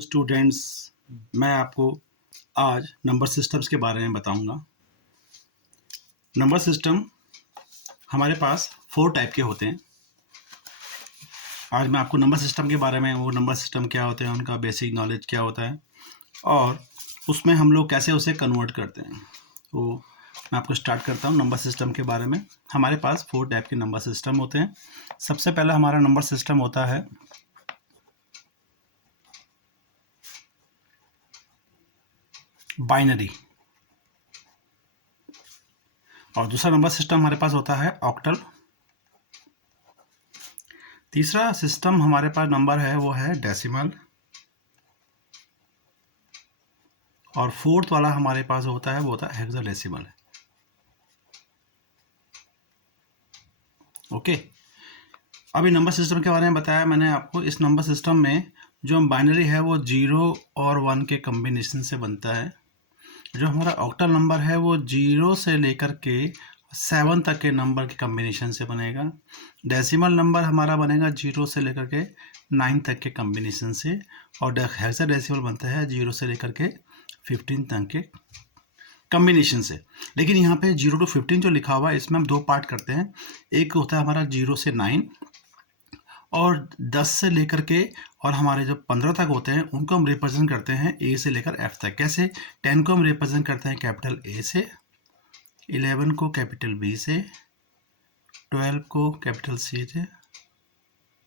Students, मैं आपको आज नंबर सिस्टम्स के बारे में बताऊंगा। नंबर सिस्टम हमारे पास 4 टाइप के होते हैं। आज मैं आपको नंबर सिस्टम के बारे में, वो नंबर सिस्टम क्या होते हैं, उनका बेसिक नॉलेज क्या होता है और उसमें हम लोग कैसे उसे कन्वर्ट करते हैं, तो मैं आपको स्टार्ट करता हूँ नंबर सिस्टम के बारे में। हमारे पास 4 टाइप के नंबर सिस्टम होते हैं। सबसे पहला हमारा नंबर सिस्टम होता है बाइनरी, और दूसरा नंबर सिस्टम हमारे पास होता है ऑक्टल। तीसरा सिस्टम हमारे पास नंबर है वो है डेसिमल, और फोर्थ वाला हमारे पास होता है वो होता है हेक्साडेसिमल। ओके, अभी नंबर सिस्टम के बारे में बताया मैंने आपको। इस नंबर सिस्टम में जो बाइनरी है वो 0 और 1 के कम्बिनेशन से बनता है। जो हमारा ऑक्टल नंबर है वो 0 से लेकर के 7 तक के नंबर के कम्बिनेशन से बनेगा। डेसिमल नंबर हमारा बनेगा 0 से लेकर के 9 तक के कम्बिनेशन से, और हेक्साडेसिमल बनता है 0 से लेकर के 15 तक के कम्बिनेशन से। लेकिन यहाँ पे 0 to 15 जो लिखा हुआ है इसमें हम 2 पार्ट करते हैं। एक होता है हमारा 0 से 9, और 10 से लेकर के और हमारे जो 15 तक होते हैं उनको हम रिप्रेजेंट करते हैं ए से लेकर एफ तक। कैसे? 10 को हम रिप्रेजेंट करते हैं कैपिटल ए से, 11 को कैपिटल बी से, 12 को कैपिटल सी से,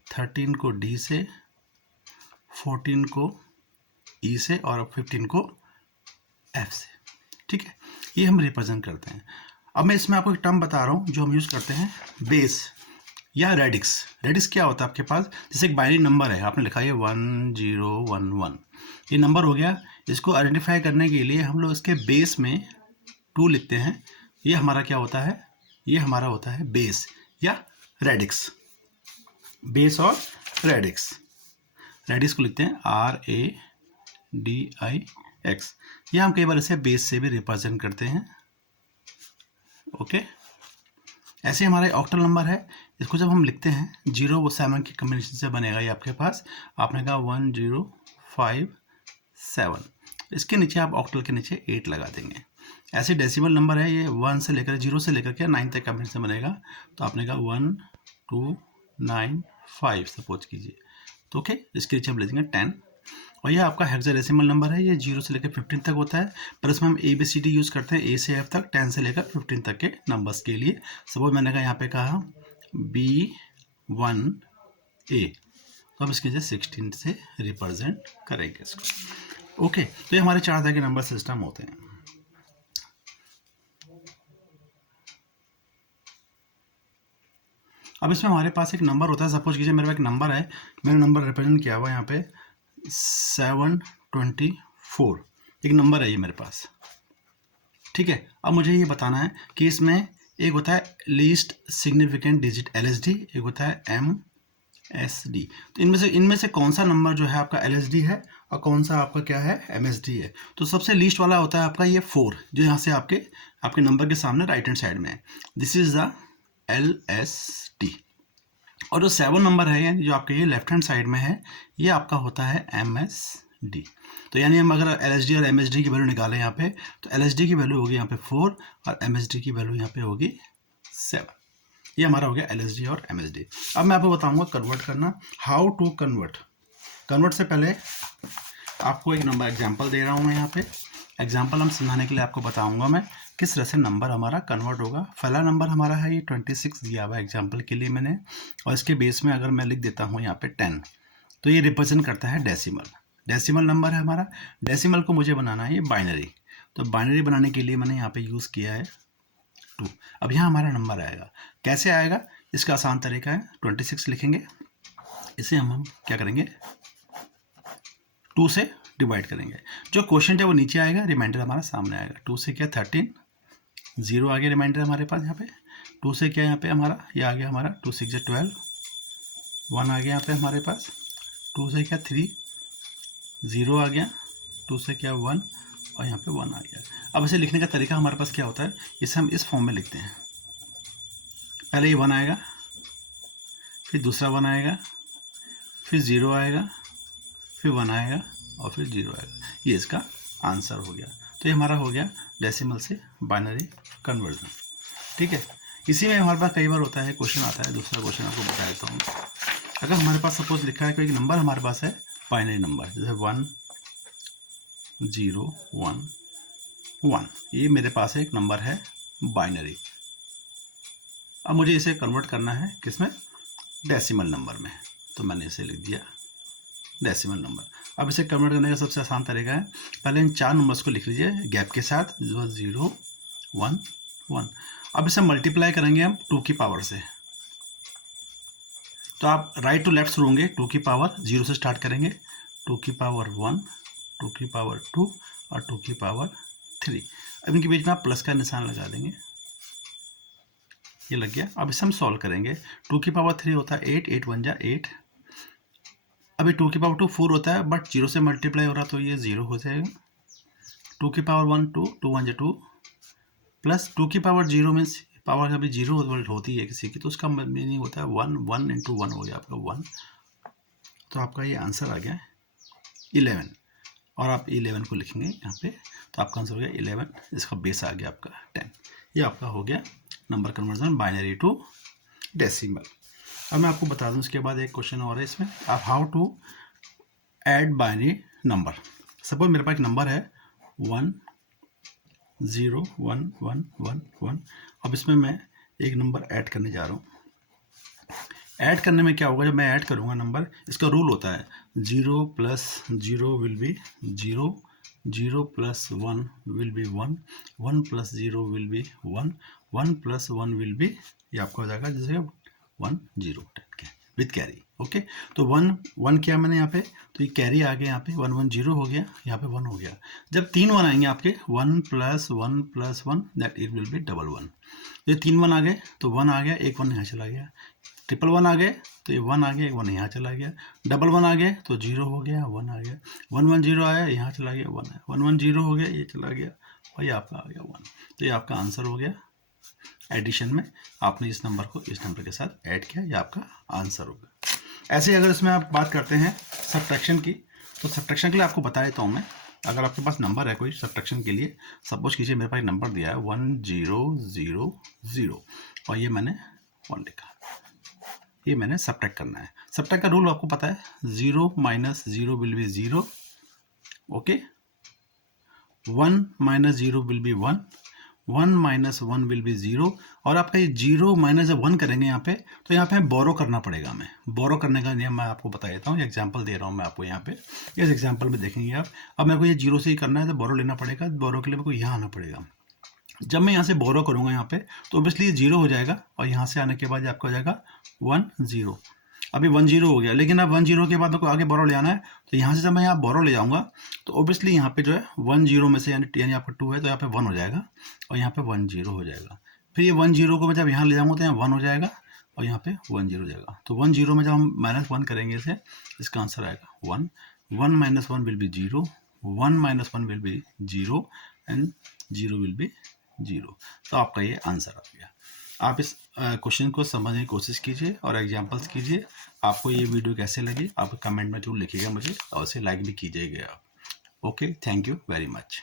13 को डी से, 14 को ई से, और 15 को एफ से। ठीक है, ये हम रिप्रेजेंट करते हैं। अब मैं इसमें आपको एक टर्म बता रहा हूँ जो हम यूज़ करते हैं, बेस या रेडिक्स। रेडिक्स क्या होता है आपके पास? जैसे एक बाइनरी नंबर है, आपने लिखा है 1011, ये नंबर हो गया। इसको आइडेंटिफाई करने के लिए हम लोग इसके बेस में 2 लिखते हैं। ये हमारा क्या होता है? ये हमारा होता है बेस या रेडिक्स। बेस और रेडिक्स, रेडिक्स को लिखते हैं RADIX। ये हम कई बार इसे बेस से भी रिप्रेजेंट करते हैं। ओके, ऐसे हमारा ऑक्टल नंबर है। इसको जब हम लिखते हैं 0 वो 7 के कम्बिनेशन से बनेगा। ये आपके पास आपने कहा 1057, इसके नीचे आप ऑक्टल के नीचे 8 लगा देंगे। ऐसे डेसिमल नंबर है, ये 1 से लेकर 0 से लेकर के 9 तक कम्बिनेशन से बनेगा। तो आपने कहा 1295 सपोज कीजिए, तो ओके, इसके नीचे हम ले देंगे 10। और ये आपका हेक्साडेसिमल नंबर है, ये 0 से लेकर 15 तक होता है, पर इसमें हम ABCD यूज़ करते हैं, A से F तक, 10 से लेकर 15 तक के नंबर्स के लिए। सपोज मैंने कहा यहाँ पे कहा B1A, तो हम इसके लिए 16 से रिप्रेजेंट करेंगे इसको। ओके, तो ये हमारे 4 तरह के नंबर सिस्टम होते हैं। अब इसमें हमारे पास एक नंबर होता है। सपोज कीजिए मेरे पास एक नंबर है, मैंने नंबर रिप्रेजेंट किया हुआ यहाँ पे 724, एक नंबर है ये मेरे पास। ठीक है, अब मुझे ये बताना है कि इसमें एक होता है लीस्ट सिग्निफिकेंट डिजिट LSD, एक होता है MSD। तो इनमें से कौन सा नंबर जो है आपका LSD है और कौन सा आपका क्या है, MSD है? तो सबसे लीस्ट वाला होता है आपका ये 4, जो यहाँ से आपके नंबर के सामने राइट हैंड साइड में है। This is the LSD। और जो 7 नंबर है यानी जो आपके ये लेफ्ट हैंड साइड में है, ये आपका होता है MSD। तो यानी हम अगर LSD और MSD की वैल्यू निकालें यहाँ पे, तो LSD की वैल्यू होगी यहाँ पे 4 और MSD की वैल्यू यहाँ पे होगी 7। ये हमारा हो गया LSD और MSD। अब मैं आपको बताऊंगा कन्वर्ट करना, हाउ टू कन्वर्ट। कन्वर्ट से पहले आपको एक नंबर एग्जाम्पल दे रहा हूँ मैं यहाँ पे। एग्जाम्पल हम समझाने के लिए आपको बताऊंगा मैं किस तरह से नंबर हमारा कन्वर्ट होगा। पहला नंबर हमारा है ये 26 दिया हुआ है एग्जाम्पल के लिए मैंने, और इसके बेस में अगर मैं लिख देता हूँ यहाँ पे 10, तो ये रिप्रेजेंट करता है डेसिमल। डेसिमल नंबर है हमारा। डेसिमल को मुझे बनाना है ये बाइनरी, तो बाइनरी बनाने के लिए मैंने यहाँ पे यूज़ किया है 2। अब यहाँ हमारा नंबर आएगा, कैसे आएगा? इसका आसान तरीका है, 26 लिखेंगे, इसे हम क्या करेंगे, 2 से डिवाइड करेंगे। जो क्वेश्चन है वो नीचे आएगा, रिमाइंडर हमारा सामने आएगा। 2 से क्या 13, 0 आ गया रिमाइंडर हमारे पास यहाँ पे। 2 से क्या यहाँ पे हमारा ये आ गया हमारा 2 6 12, 1 आ गया यहाँ पे हमारे पास। 2 से क्या 3, 0 आ गया। 2 से क्या 1, और यहाँ पे 1 आ गया। अब इसे लिखने का तरीका हमारे पास क्या होता है, इसे हम इस फॉर्म में लिखते हैं। पहले ये 1 आएगा, फिर दूसरा 1 आएगा, फिर 0 आएगा, फिर 1 आएगा, और फिर 0 आएगा। ये इसका आंसर हो गया। तो ये हमारा हो गया डेसिमल से बाइनरी कन्वर्जन। ठीक है, इसी में हमारे पास कई बार होता है, क्वेश्चन आता है, दूसरा क्वेश्चन आपको बता देता हूँ। अगर हमारे पास सपोज लिखा है कोई नंबर हमारे पास है बाइनरी नंबर, जैसे 1 0 1 1, ये मेरे पास एक नंबर है बाइनरी। अब मुझे इसे कन्वर्ट करना है किसमें, डेसिमल नंबर में, तो मैंने इसे लिख दिया डेसिमल नंबर। अब इसे कन्वर्ट करने का सबसे आसान तरीका है, पहले इन 4 नंबर्स को लिख लीजिए गैप के साथ, 0 1 1। अब इसे मल्टीप्लाई करेंगे हम 2 की पावर से, तो आप राइट टू लेफ्ट शुरू होंगे, 2 की पावर 0 से स्टार्ट करेंगे, 2 की पावर 1, 2 की पावर 2 और 2 की पावर 3। अब इनके बीच में आप प्लस का निशान लगा देंगे, ये लग गया। अब इसे हम सॉल्व करेंगे। 2 की पावर 3 होता है 8, 8 1 जा 8। अभी 2 की पावर 2 4 होता है, बट 0 से मल्टीप्लाई हो रहा तो ये 0 हो जाएगा। 2 की पावर 1 2, 2 1 जा 2, प्लस 2 की पावर 0 मीन्स पावर अभी 0 होती है किसी की, तो उसका मीनिंग होता है 1, 1 इंटू 1 हो गया आपका 1। तो आपका ये आंसर आ गया 11, और आप 11 को लिखेंगे यहाँ पे, तो आपका आंसर हो गया 11, इसका बेस आ गया आपका 10। ये आपका हो गया number conversion binary to decimal. अब मैं आपको बता दूं, इसके बाद एक क्वेश्चन और है इसमें, आप how to add binary number. Suppose मेरे पास एक नंबर है 1 0 1 1 1 1। अब इसमें मैं एक नंबर ऐड करने जा रहा हूँ। ऐड करने में क्या होगा, जब मैं ऐड करूँगा नंबर, इसका रूल होता है 0 plus 0 will be 0, 0 plus 1 will be 1, 1 plus 0 will be 1, 1 plus 1 will be, ये आपका हो जाएगा जैसे 1 0 विथ कैरी। ओके, तो 1 1 किया मैंने यहाँ पे, तो ये कैरी आ गया यहाँ पे, 1 1 0 हो गया, यहाँ पे 1 हो गया। जब 3 1 आएंगे आपके, 1 plus 1 plus 1 that it will be double 1। ये 3 1 आ गए तो 1 आ गया, एक 1 यहाँ चला गया। ट्रिपल 1 आ गए तो ये 1 आ गया, एक 1 यहाँ चला गया। डबल 1 आ गए तो 0 हो गया, 1 आ गया। 1 1 0 आया, यहाँ चला गया 1 है, 1 1 0 हो गया, ये चला गया, और ये आपका आ गया 1। तो ये आपका आंसर हो गया। एडिशन में आपने इस नंबर को इस नंबर के साथ ऐड किया, ये आपका आंसर होगा। ऐसे अगर इसमें आप बात करते हैं सब्ट्रैक्शन की, तो सब्ट्रैक्शन के लिए आपको बता देता हूँ मैं। अगर आपके पास नंबर है कोई सब्ट्रैक्शन के लिए, सपोज कीजिए मेरे पास एक नंबर दिया है 1 0 0 0, और ये मैंने 1 लिखा, ये मैंने सब्ट्रैक्ट करना है। सब्ट्रैक्ट का रूल आपको पता है, 0 minus 0 will be 0, okay, 1 minus 0 will be 1, 1 minus 1 will be 0। और आपका ये 0 माइनस जब 1 करेंगे यहाँ पे, तो यहाँ पे बोरो करना पड़ेगा। हमें बोरो करने का नियम मैं आपको बता देता हूँ, एग्जांपल दे रहा हूँ मैं आपको यहाँ पे। इस एग्जांपल में देखेंगे आप, अब मेरे को ये 0 से ही करना है, तो बोरो लेना पड़ेगा। बोरो के लिए मेरे को यहाँ आना पड़ेगा। जब मैं यहाँ से बोरो करूँगा यहाँ पे, तो ऑब्वियसली 0 हो जाएगा, और यहाँ से आने के बाद आपका हो जाएगा 1 0। अभी 1 0 हो गया, लेकिन अब 1 0 के बाद मेरे को आगे बोरो ले आना है, तो यहाँ से जब मैं यहाँ बोरो ले जाऊँगा, तो ऑब्वियसली यहाँ पे जो है 1 0 में से यानी आपका 2 है, तो यहाँ पे 1 हो जाएगा, और यहाँ पे 1 0 हो जाएगा। फिर ये 1 0 को मैं जब यहाँ ले जाऊँगा तो यहाँ 1 हो जाएगा, और यहाँ पे 1 0 हो जाएगा। तो 1 0 में जब हम -1 करेंगे इसे, इसका आंसर आएगा 1, 1 minus 1 will be 0, 1 minus 1 will be 0, and 0 will be 0। तो आपका ये आंसर आ गया। आप इस क्वेश्चन को समझने की कोशिश कीजिए और एग्जांपल्स कीजिए। आपको ये वीडियो कैसे लगी आप कमेंट में जरूर लिखिएगा मुझे, और उसे लाइक भी कीजिएगा आप। Okay, thank you very much.